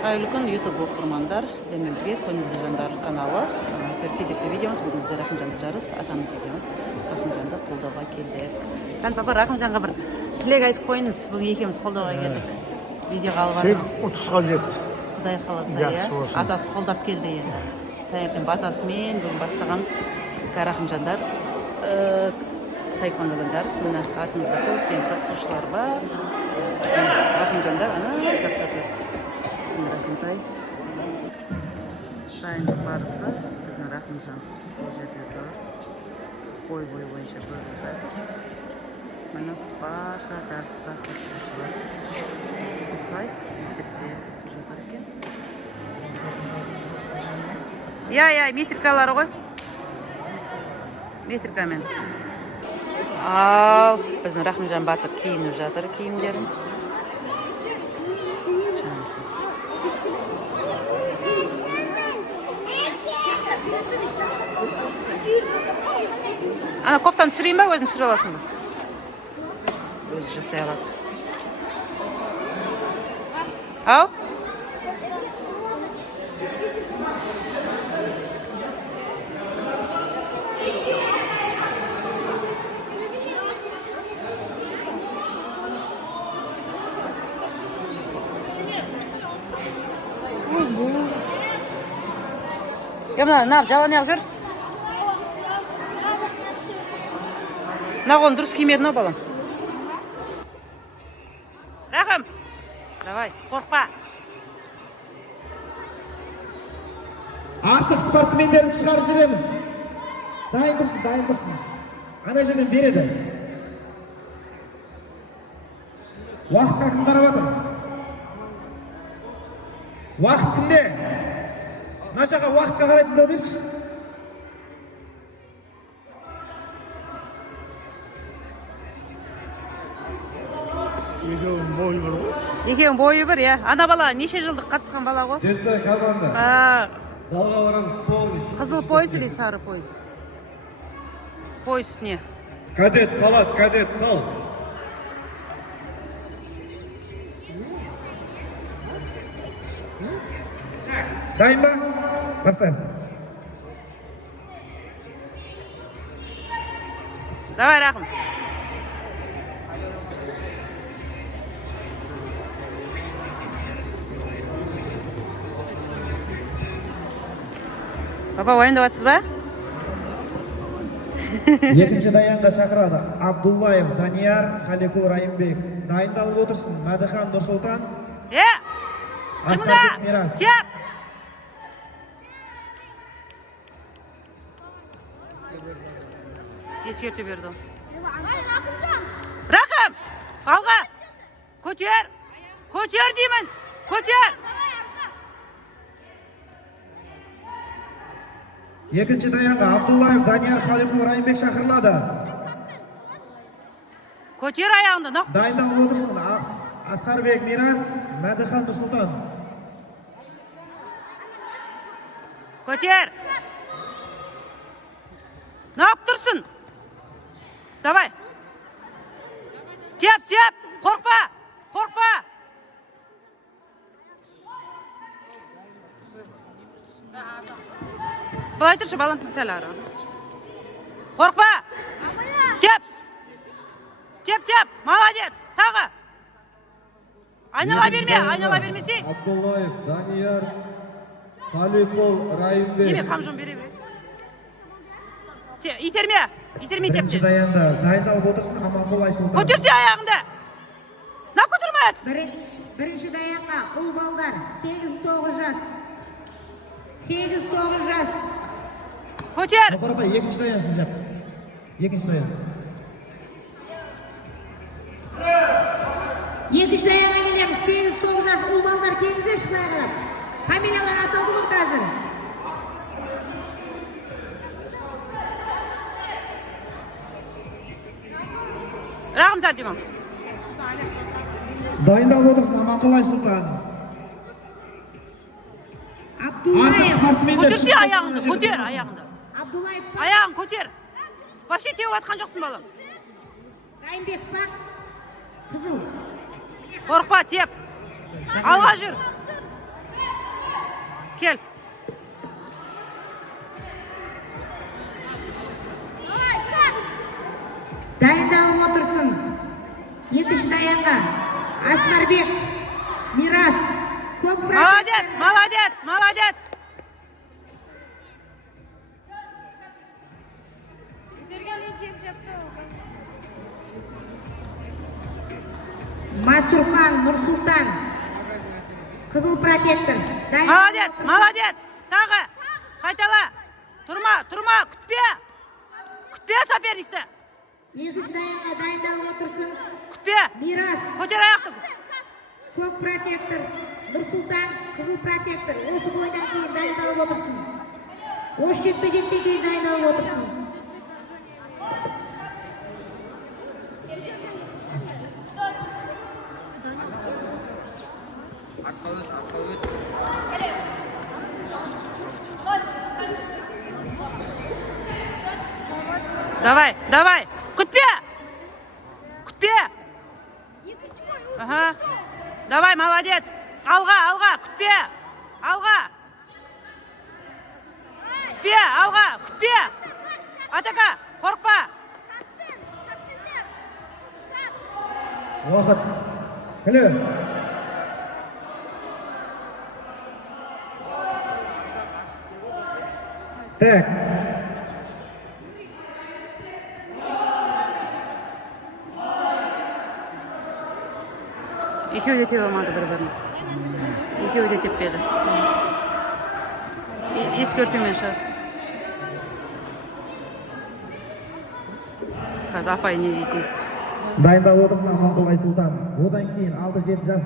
Қайырлы күн YouTube оқырмандар, сіздермен бірге Көңілді жандар каналы. Сіздер кезекті видеомыз, бүгін бізде Рахымжанды жарыс, атамыз екеуміз Рахымжанды қолдауға келдік. Папа, Рахымжанға бір тілек айтып қойыңыз, бүгін екеуміз қолдауға келдік. Видеоға алып Сен 30-ға жет. Құдай қаласа, атасы қолдап келді енді. Таңертең батасымен бүгін бастағанбыз. Рахымжандар таеквондодан жарыс, мына артымызда көптен қатысушылар бар. Рахымжандар зақтатыр. Рахымтай дайындық барысы біздің Рахымжан сол жерде тұр. Бой бойынша бөліп жатырмыз. Міне барша жарысқа қатысушылар осылай мектепте жатыр екен. Метрикалары ғой. Метрикамен. Ал біздің Рахымжан батыр киініп жатыр киімдерін. Ана кофтаны түсірейін ба, өзің түсіре аласың ба? Өзі жасай алады. Ау? Мына жалаң аяқ жүр. Нағын дұрыс кимедің ау балам. Рахым, давай, қорқпа. Артық спортсмендерді шығарып жібереміз. Дайын тұрсын. Ана жерден береді. Уақытқа кім қарап жатыр? Уақыт кімде? Мына жаққа уақытқа қарайтын біреу Екеуінің бойы бір, иә. Ана бала неше жылдық қатысқан бала ғой? Жетсай команда. Залға барамыз, полный. Қызыл пояс или сары пояс? Пояс не? Кадет қалады, кадет қал. Дайын ба? Бастайын. Давай, Рахым. Папа, ойындаватсыз ба? Екінші даянға шақырады. Абдуллаев Данияр, Халикул Райымбек. Дайындалып отырсын. Мәдіхан Нұрсұлтан. Асқарбек Мирас. Жеп! Ескерте берді. Рахым! Алға! Көтер! Көтер деймін! Көтер! Екінші даянға Абдуллаев Данияр, Халикул Райымбек шақырылады. Көтер аяғыңды, нақ! Дайындалып отырсын. Асқарбек Мирас, Мәдіхан Нұрсұлтан. Көтер! Нақ тұрсын! Давай! Теп! Қорқпа! Былай тұршы, балам сәл ары. Қорқпа! Теп! Молодец! Тағы! Айнала бермесе! Абдуллаев Данияр, Халикул Райымбек. Неме қамжын бере бересің? Итерме тепте. Бірінші даянда дайындалып отырсын. Аманқұл Айсұлтан. Көтерсе аяғыңды! На көтермәйт! Бірінші даянға ұл балдар 8-9 жас. 8-9 жас. Көтер! Апарапа, екінші даян сіз жап. Екінші даян. Екінші даянға келеміз. 8-9 жас ұл балдар келіңіздер шықпай қарап. Фамилиялар атауды құрт әзір. Рахым сәл деймін. Дайындалып отырсын. Аманқұл Айсұлтан. Артық спортсмендер. Көтерсе аяғыңды, көтер аяғыңды. Абдуллаев Аяғын көтер. Вообще теуіп атқан жоқсың балам. Райымбек па? Қызыл. Қорықпа, теп. Алға жүр. Кел. Дайындалып отырсын. Екінші таянға. Асқарбек, Мирас. Көп Молодец, молодец, молодец. Масурхан, Нұрсултан. Қызыл протектор. Молодец, молодец. Тағы. Қайтала. Тұрма, тұрма, күтпе. Күтпе соперникті. Екінші таянға дайындалып отырсын. Күтпе. Мирас. Көтер аяқты. Көк протектор. Нұрсултан, қызыл протектор. Осы бойдан кейін дайындалып отырсын. Осы жекпе-жектен кейін дайындалып отырсын. Давай, давай. Күтпе. Күтпе. Ага. Давай, молодец. Алға, алға, күтпе. Алға. Күтпе, алға, күтпе. Атака, қорқпа. Уақыт. Кілі. Так. Екеуі де теп алмады бір-біріне. Екеуі де теппеді. Ескертумен шығар. Қазір апай не дейтін. Дайындалып отырсын Аманқұл Айсұлтан. Одан кейін 6-7 жас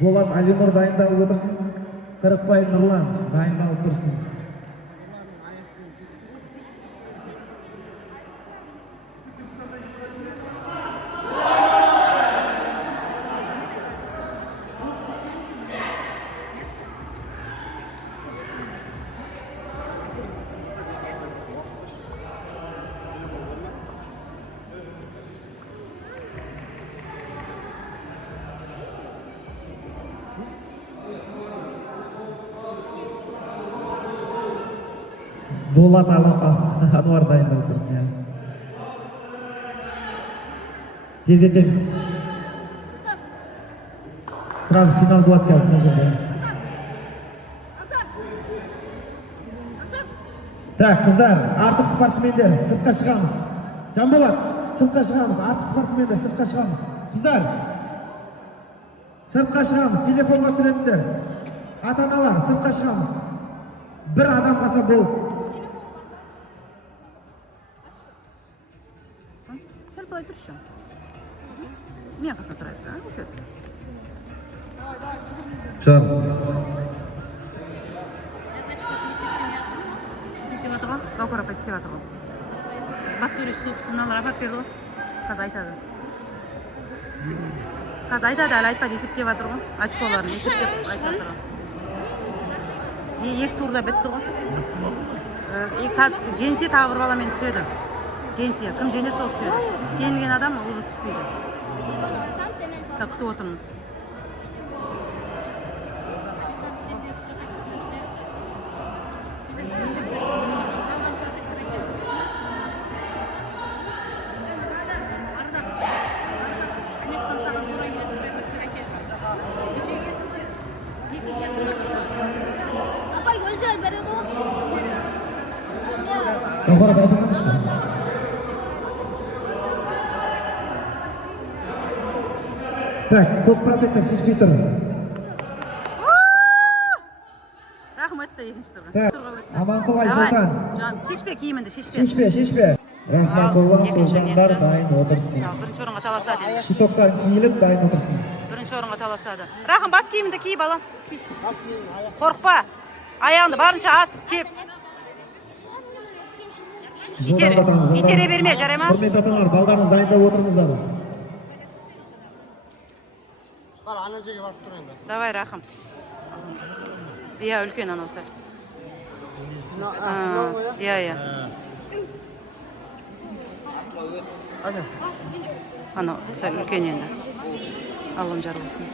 Болат Алинұр дайындалып отырсын. Қырықбай Нұрлан дайындалып тұрсын. Болат Ануар дайындалып тұрсын. Тездетеміз. Сразу финал болады қазір мына жерде. Так, қыздар, артық спортсмендер, сыртқа шығамыз. Жанболат, сыртқа шығамыз. Артық спортсмендер, сыртқа шығамыз. Қыздар, сыртқа шығамыз. Телефонға түсіретіндер. Ата-аналар, сыртқа шығамыз. Бір адам қалса болды. Сәл былай тұршы. Мен қасына тұрайық, үші. Шар. Істеп атыр ғой, Гаукар апай істеп атыр ғой. Бас төреш су қысымналар апап берді ғой. Қазір айтады. Қазір айтады, әлі айтпады, есептеп атыр ғой. Очколарын есептеп айтып атыр ғой. Екі турда бітті ғой. Қазір женсе тағы бір баламен түседі. Женсе, кім женет сол түседі. Жеңілген адам уже түспейді. Күтіп отырмыз. Гаукар апай айтасаңызшы. Так, көк протектор шешпей тұр. Рахметті екінші тұрға. Так, Аманқұл Айсұлтан. Шешпе киімінді, Шешпе. Рахматулла Сұлтандар дайын отырсын. Бірінші орынға таласады. Шитоқтан киіліп дайын отырсын. Бірінші орынға таласады. Рахым, бас киімінді ки, балам. Қорқпа. Аяғыңды барынша аз кеп. Итере берме, жарай ма? Құрметті ата-аналар, балдарыңыз дайындап отырыңыздар. Ана жерге барып тұр енді. Давай, Рахым. Иә, үлкен анау сәл. Иә. Анау сәл үлкен енді. Алым жар болсын.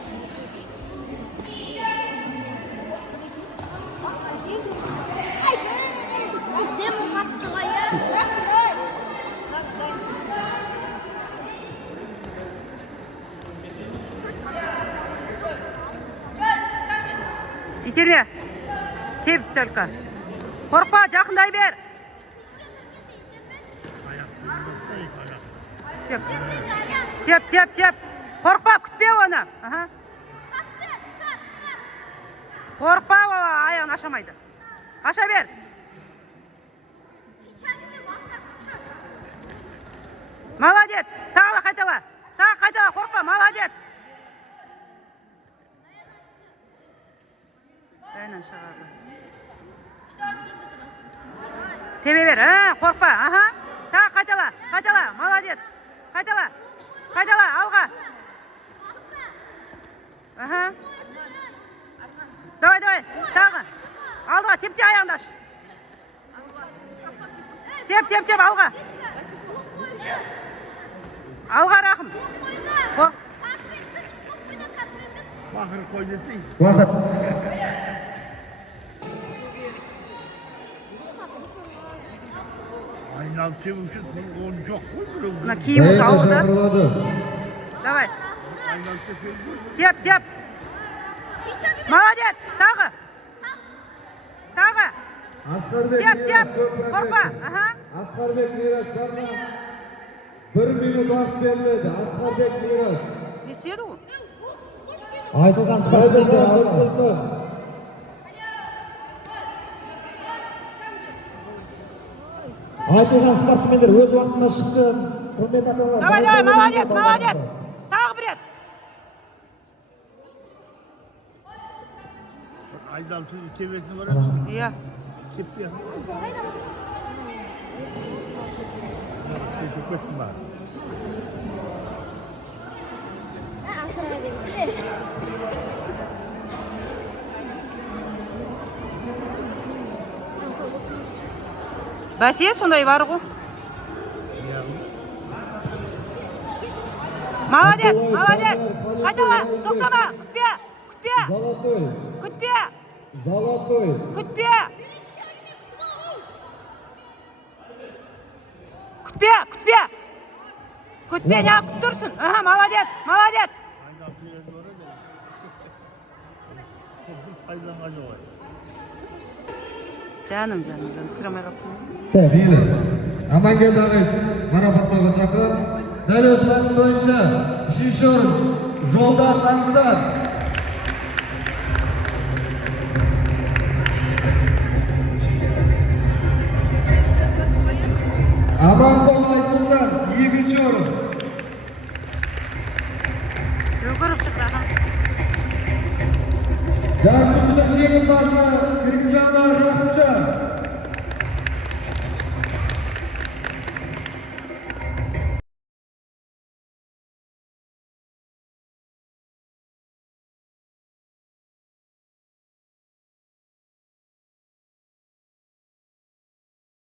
итерме. Теп только. Қорқпа, жақындай бер. Теп. Қорқпа, күтпе оны. Қорқпа, бала, аяғын ашамайды. Аша бер. Молодец. Тағы қайтала. Қорқпа, молодец. Дайынан шығарды. Тебе бер, қорқпа. Тағы қайтала. Молодец. Қайтала, алға. Давай, тағы. Алдыға, тепсе аяғында аш. Теп, алға. Алға рақым. Уақыт. Айналып себу үшін оны жоқ қой біреу. Мына киімі жауы да. Давай. Айналып себу. Теп. Молодец. Тағы. Асқарбек Теп. Қорқпа. Асқарбек Мирас барма. 1 минут уақыт беріледі. Асқарбек Мирас. Не седі ол? Айтылған спортсмендер өз уақытында шықсын. Құрмет аталар. Давай, молодец. Тағы бір рет. Айналып себетін бар. Иә. Сеппе. Бәсе, сондай бар ғой. Молодец. Қайтала, тоқтама, күтпе. Золотой. Күтпе, не күт тұрсын. Молодец. Жаным, сұрамай қаптым. Мейлі. Амангелді ағай марапаттауға шақырамыз. Дәл осы уақыт бойынша 3-ші орын Жолдас Аңсар. Аманқол Айсұлтан 2-ші орын. Жүгіріп шыққан. Жарысымыздың жеңімпазы Киргизстан